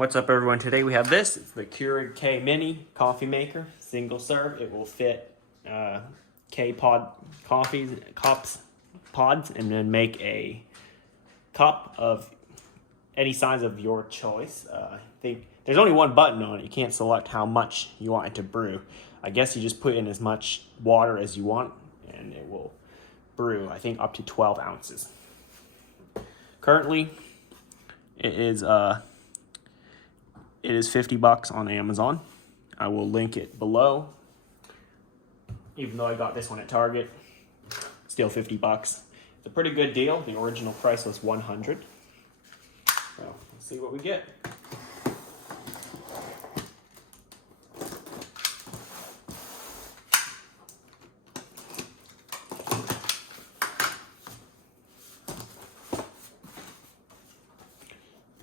What's up, everyone? Today we have this. It's the Keurig K Mini coffee maker, single serve. It will fit K pod coffees, pods, and then make a cup of any size of your choice. I think there's only one button on it. You can't select how much you want it to brew. I guess you just put in as much water as you want, and it will brew, I think, up to 12 ounces. Currently, it is $50 on Amazon. I will link it below. Even though I got this one at Target, still $50. It's a pretty good deal. The original price was $100. So let's see what we get.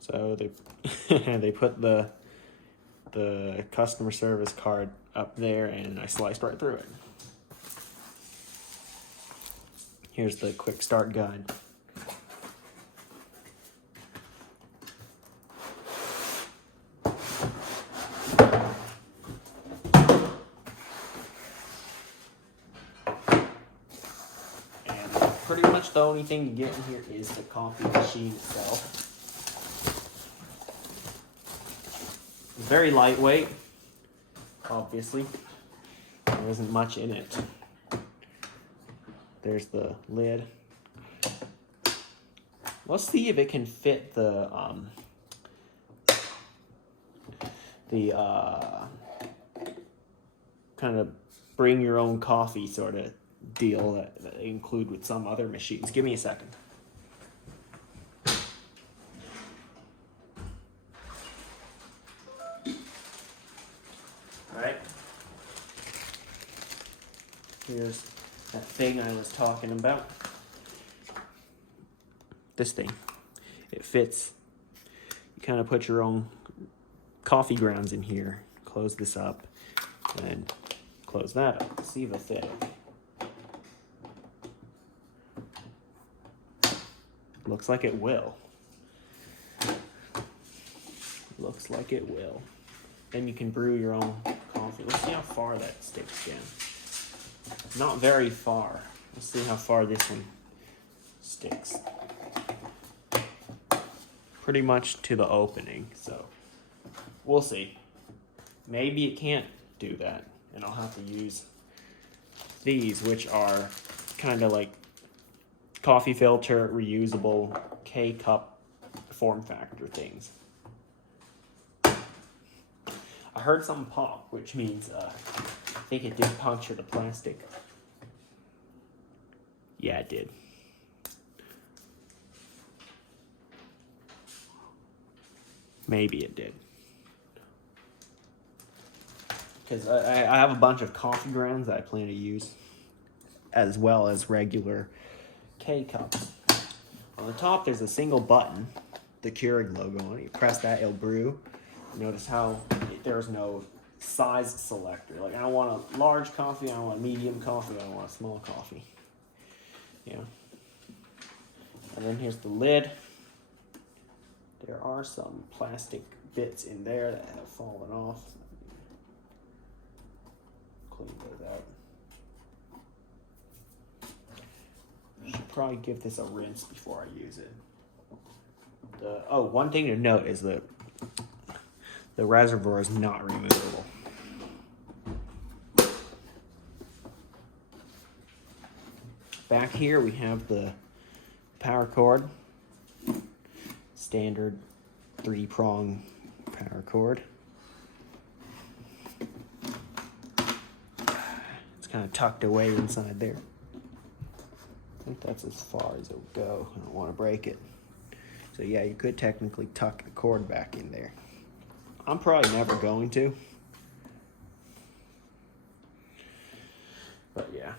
So they put the customer service card up there, and I sliced right through it. Here's the quick start guide. And pretty much the only thing you get in here is the coffee machine itself. Very lightweight, obviously. There isn't much in it. There's the lid. Let's see if it can fit the kind of bring your own coffee sort of deal that they include with some other machines. Give me a second. Alright, here's that thing I was talking about. This thing. It fits. You kind of put your own coffee grounds in here. Close this up and close that up. See if it'll fit it. Looks like it will. Looks like it will. Then you can brew your own coffee. Let's see how far that sticks down. Not very far. Let's see how far this one sticks. Pretty much to the opening, so we'll see. Maybe it can't do that, and I'll have to use these, which are kind of like coffee filter, reusable K-cup form factor things. I heard something pop, which means I think it did puncture the plastic. Yeah, it did. Maybe it did. Because I have a bunch of coffee grounds that I plan to use, as well as regular K-cups. On the top, there's a single button, the Keurig logo on it. You press that, it'll brew. Notice how there's no size selector. Like, I don't want a large coffee, I don't want a medium coffee, I don't want a small coffee. Yeah. And then here's the lid. There are some plastic bits in there that have fallen off. Clean those out. I should probably give this a rinse before I use it. One thing to note is that the reservoir is not removable. Back here we have the power cord. Standard 3-prong power cord. It's kind of tucked away inside there. I think that's as far as it'll go. I don't want to break it. So yeah, you could technically tuck the cord back in there. I'm probably never going to. But yeah.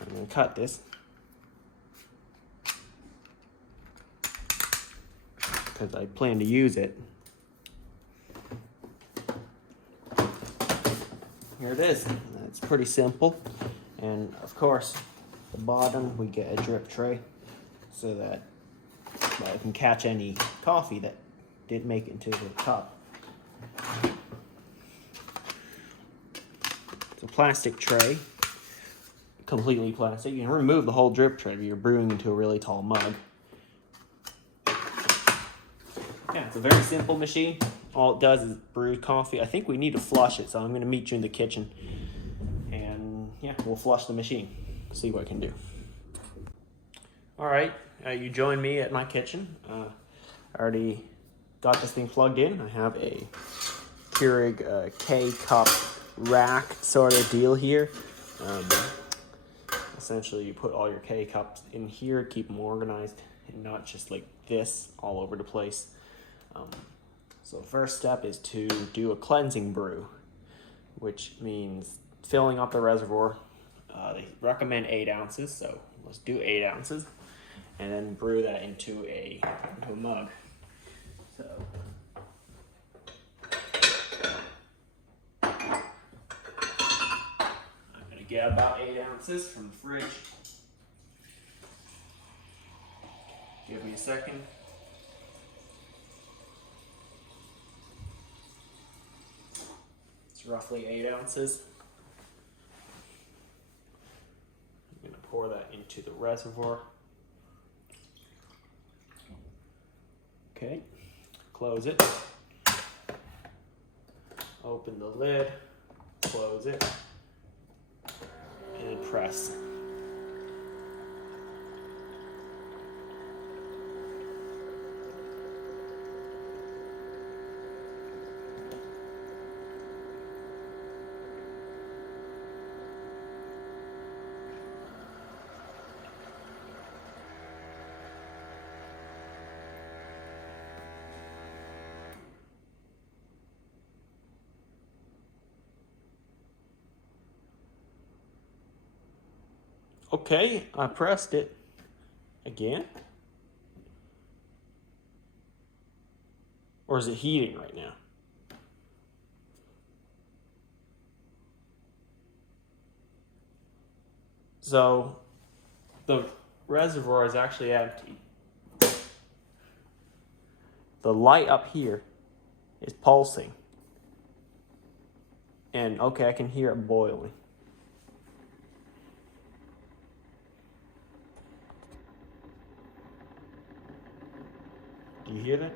I'm going to cut this. Because I plan to use it. Here it is. It's pretty simple. And of course, at the bottom we get a drip tray so that by the it can catch any coffee that didn't make it into the cup. It's a plastic tray, completely plastic. You can remove the whole drip tray if you're brewing into a really tall mug. Yeah, it's a very simple machine. All it does is brew coffee. I think we need to flush it, so I'm going to meet you in the kitchen. And yeah, we'll flush the machine, see what I can do. All right, you join me at my kitchen. I already got this thing plugged in. I have a Keurig K-cup rack sort of deal here. Essentially, you put all your K-cups in here, keep them organized, and not just like this all over the place. So the first step is to do a cleansing brew, which means filling up the reservoir. They recommend 8 ounces, so let's do 8 ounces, and then brew that into a mug. So I'm gonna get about 8 ounces from the fridge. Give me a second. It's roughly 8 ounces. I'm going to pour that into the reservoir. Okay, close it. Open the lid, close it, and press. Okay, I pressed it again. Or is it heating right now? So the reservoir is actually empty. The light up here is pulsing. And okay, I can hear it boiling. Do you hear that?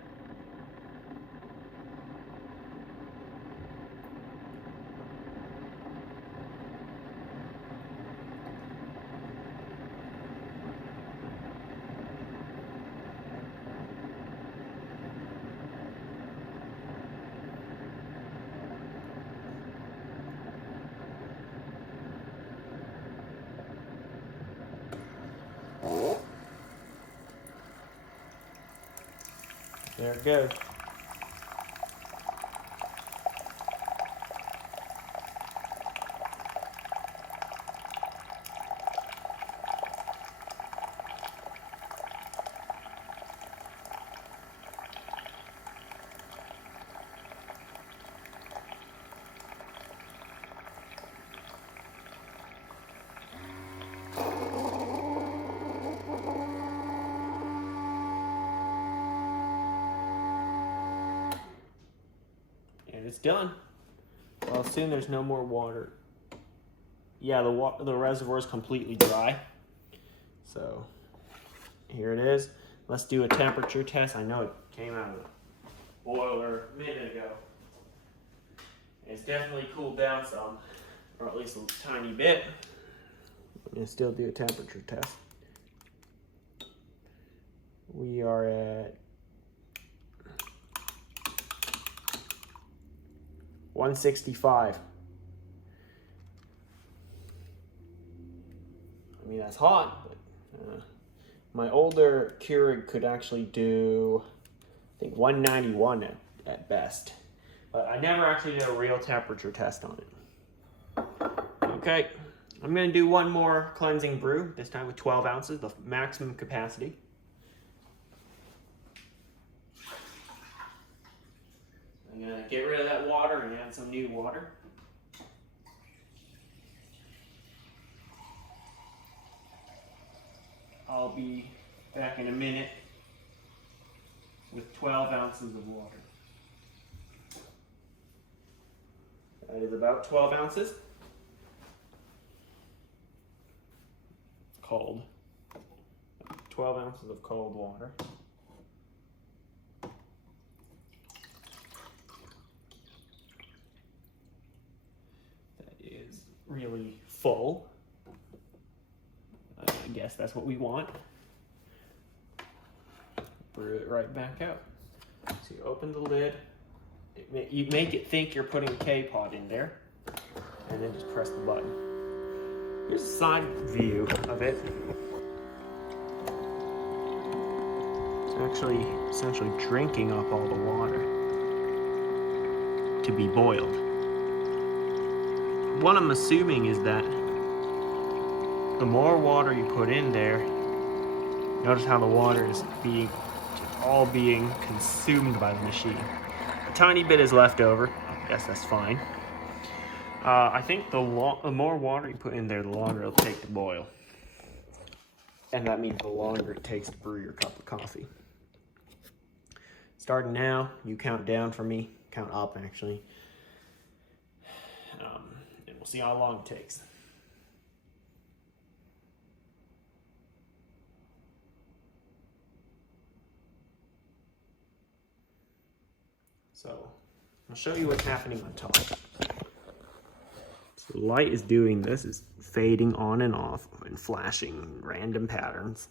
There it goes. And it's done. Well, soon there's no more water. Yeah, the reservoir is completely dry. So here it is. Let's do a temperature test. I know it came out of the boiler a minute ago. It's definitely cooled down some, or at least a tiny bit. I'm gonna still do a temperature test. We are at 165. I mean, that's hot, but my older Keurig could actually do, I think, 191 at best. But I never actually did a real temperature test on it. Okay, I'm gonna do one more cleansing brew, this time with 12 ounces, the maximum capacity. I'm gonna get rid of that water and add some new water. I'll be back in a minute. with 12 ounces of water. That is about 12 ounces. Cold. 12 ounces of cold water. That is really full. I guess that's what we want. Brew it right back out. So you open the lid. You make it think you're putting a K-pod in there, and then just press the button. Here's a side view of it. It's actually essentially drinking up all the water to be boiled. What I'm assuming is that the more water you put in there, notice how the water is all being consumed by the machine. A tiny bit is left over. I guess that's fine. I think the more water you put in there, the longer it'll take to boil. And that means the longer it takes to brew your cup of coffee. Starting now, you count down for me. Count up, actually. And we'll see how long it takes. So, I'll show you what's happening on top. So the light is doing this, is fading on and off and flashing in random patterns.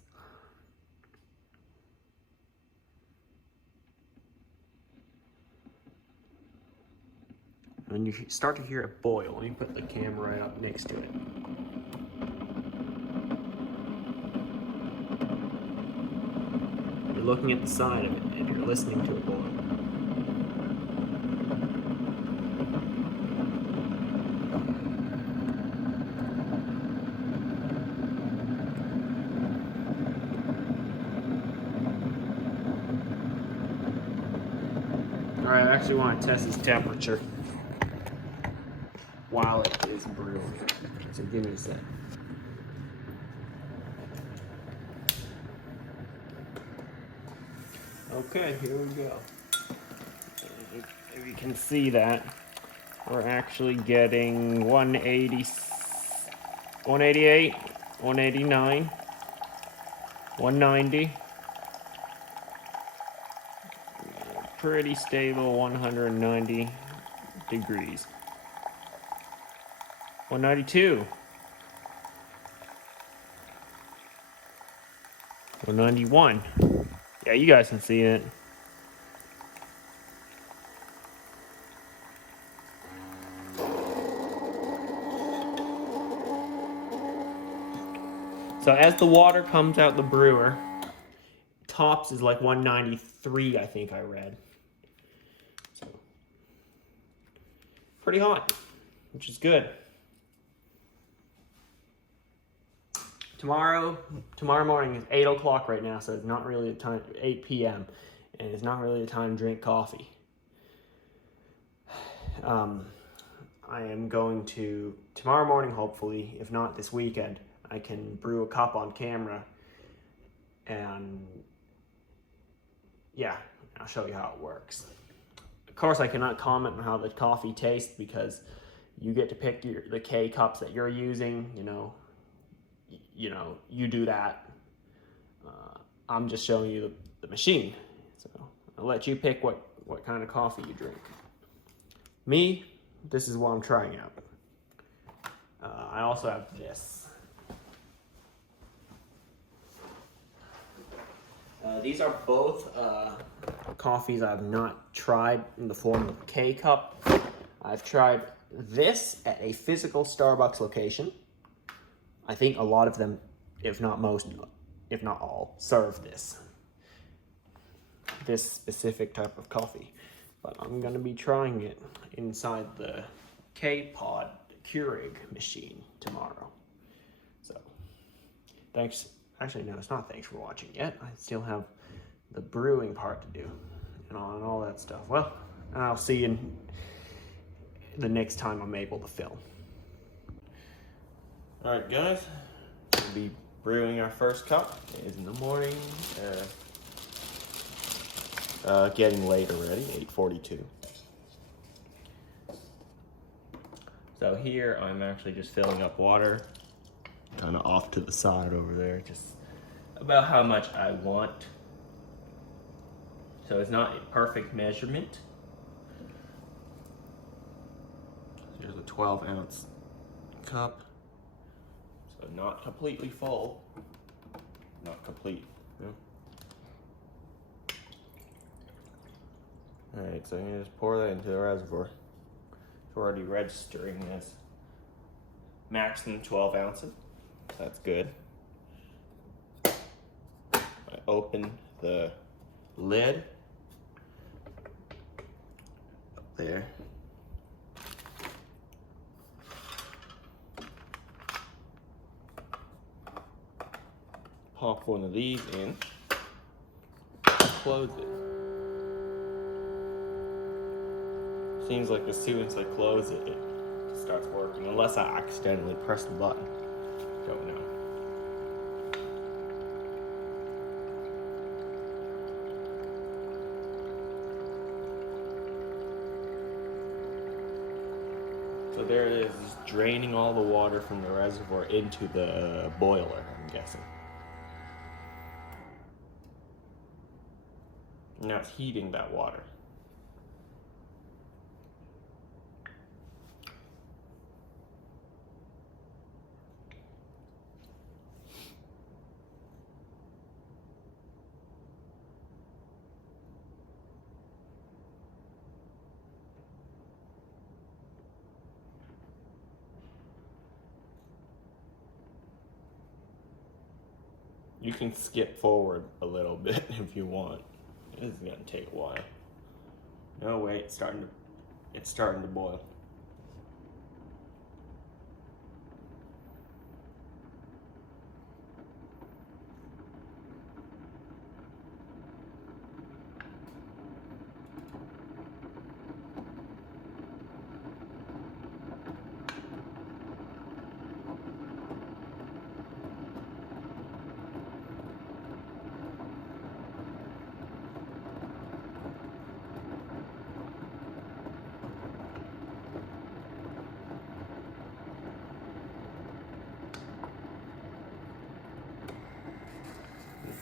And you start to hear it boil. Let me put the camera right up next to it. You're looking at the side of it and you're listening to it boil. Alright, I actually want to test its temperature while it is brewing. So give me a sec. Okay, here we go. If you can see that, we're actually getting 180, 188, 189, 190. Pretty stable 190 degrees. 192. 191. Yeah, you guys can see it. So as the water comes out the brewer, tops is like 193, I think I read. So pretty hot, which is good. Tomorrow morning is 8 o'clock right now, so it's not really a time, 8 p.m., and it's not really a time to drink coffee. I am going to, tomorrow morning hopefully, if not this weekend, I can brew a cup on camera, and yeah, I'll show you how it works. Of course, I cannot comment on how the coffee tastes because you get to pick the K cups that you're using, you do that. I'm just showing you the machine. So I'll let you pick what kind of coffee you drink. Me, this is what I'm trying out. I also have this. These are both coffees I've not tried in the form of K cup. I've tried this at a physical Starbucks location. I think a lot of them, if not most, if not all, serve this specific type of coffee. But I'm going to be trying it inside the K-Pod Keurig machine tomorrow. So, thanks. Actually, no, it's not thanks for watching yet. I still have the brewing part to do and all that stuff. Well, I'll see you the next time I'm able to film. Alright guys, we'll be brewing our first cup. It is in the morning. Getting late already, 8:42. So here I'm actually just filling up water, kind of off to the side over there, just about how much I want. So it's not a perfect measurement. Here's a 12-ounce cup. So not completely full. Not complete. No. Alright, so I'm going to just pour that into the reservoir. It's already registering as maximum 12 ounces. That's good. I open the lid. Up there. Pop one of these in. Close it. Seems like as soon as I close it, it starts working. Unless I accidentally press the button. Don't know. So there it is, just draining all the water from the reservoir into the boiler, I'm guessing. Now it's heating that water. You can skip forward a little bit if you want. This is gonna take a while. No, wait, it's starting to boil.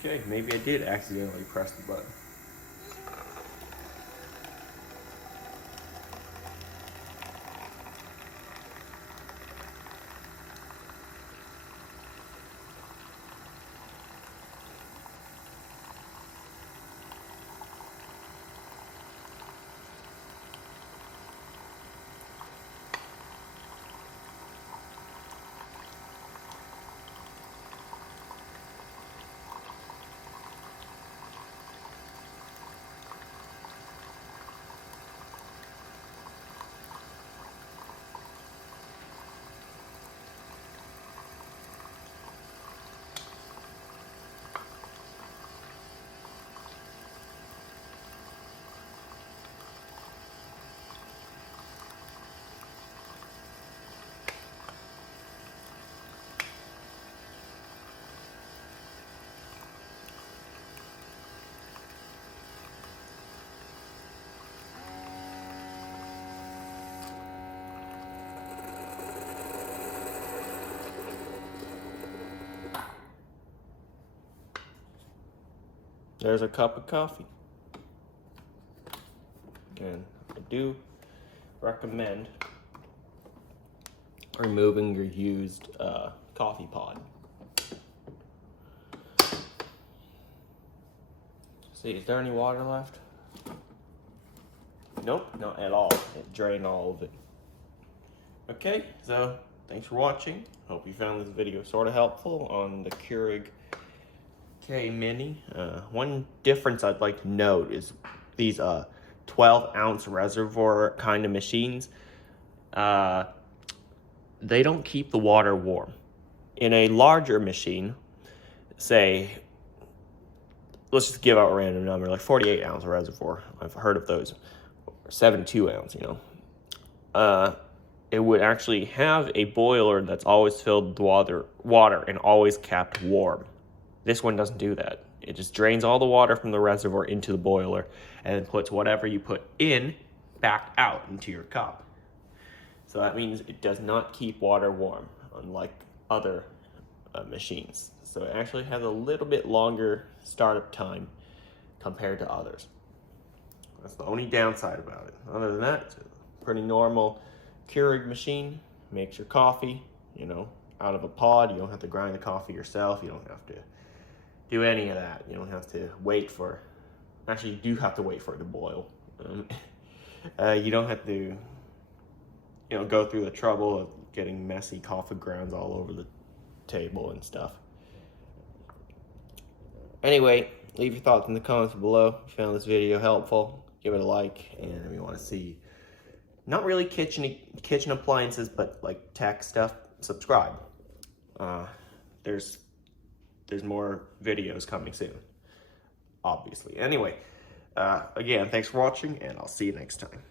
Okay, maybe I did accidentally press the button. There's a cup of coffee. And I do recommend removing your used coffee pod. See, is there any water left? Nope, not at all. It drained all of it. Okay, so thanks for watching. Hope you found this video sort of helpful on the Keurig K Mini. One difference I'd like to note is these 12-ounce reservoir kind of machines. They don't keep the water warm. In a larger machine, say, let's just give out a random number, like 48-ounce reservoir. I've heard of those. 72-ounce, you know. It would actually have a boiler that's always filled with water and always kept warm. This one doesn't do that. It just drains all the water from the reservoir into the boiler and then puts whatever you put in back out into your cup. So that means it does not keep water warm, unlike other machines. So it actually has a little bit longer startup time compared to others. That's the only downside about it. Other than that, it's a pretty normal Keurig machine. Makes your coffee, you know, out of a pod. You don't have to grind the coffee yourself. You don't have to do any of that. You don't have to wait for, actually you do have to wait for it to boil. You don't have to, you know, go through the trouble of getting messy coffee grounds all over the table and stuff. Anyway, leave your thoughts in the comments below. If you found this video helpful, give it a like, and if you want to see not really kitchen appliances, but like tech stuff, subscribe. There's more videos coming soon, obviously. Anyway, again, thanks for watching, and I'll see you next time.